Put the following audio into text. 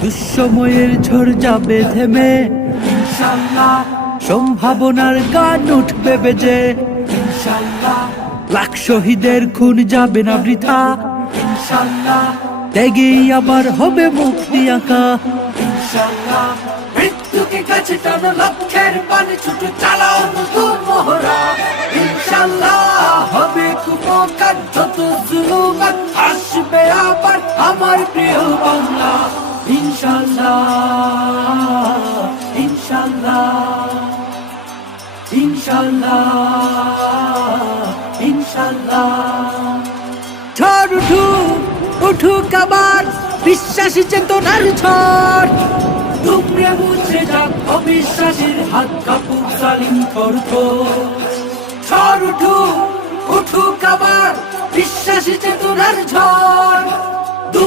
দুঃসময়ের ঝড় যাবে থেমে ইনশাআল্লাহ, সম্ভাবনার গান উঠবে বেজে ইনশাআল্লাহ, লাখ শহীদের খুন যাবে না বৃথা ইনশাআল্লাহ, ত্যাগেই আবার হবে মুক্তি আঁকা ইনশাআল্লাহ। মৃত্যুকে কাছে টানো, লক্ষ্যের পানে ছুটে চালাও নতুন মহড়া ইনশাআল্লাহ, হবে কুপকার যত জুলুমাত আসবে আবার আমার প্রিয় বাংলা ইনশাআল্লাহ, ইনশাআল্লাহ, ইনশাআল্লাহ, ইনশাআল্লাহ। ঝড় উঠুক উঠুক আবার বিশ্বাসী চেতনার ঝড়, দুমড়ে মুছে যাক অবিশ্বাসীর হাত, কাঁপুক জালিম খড়খড়। ঝড় উঠুক উঠুক আবার বিশ্বাসী চেতনার ঝড়,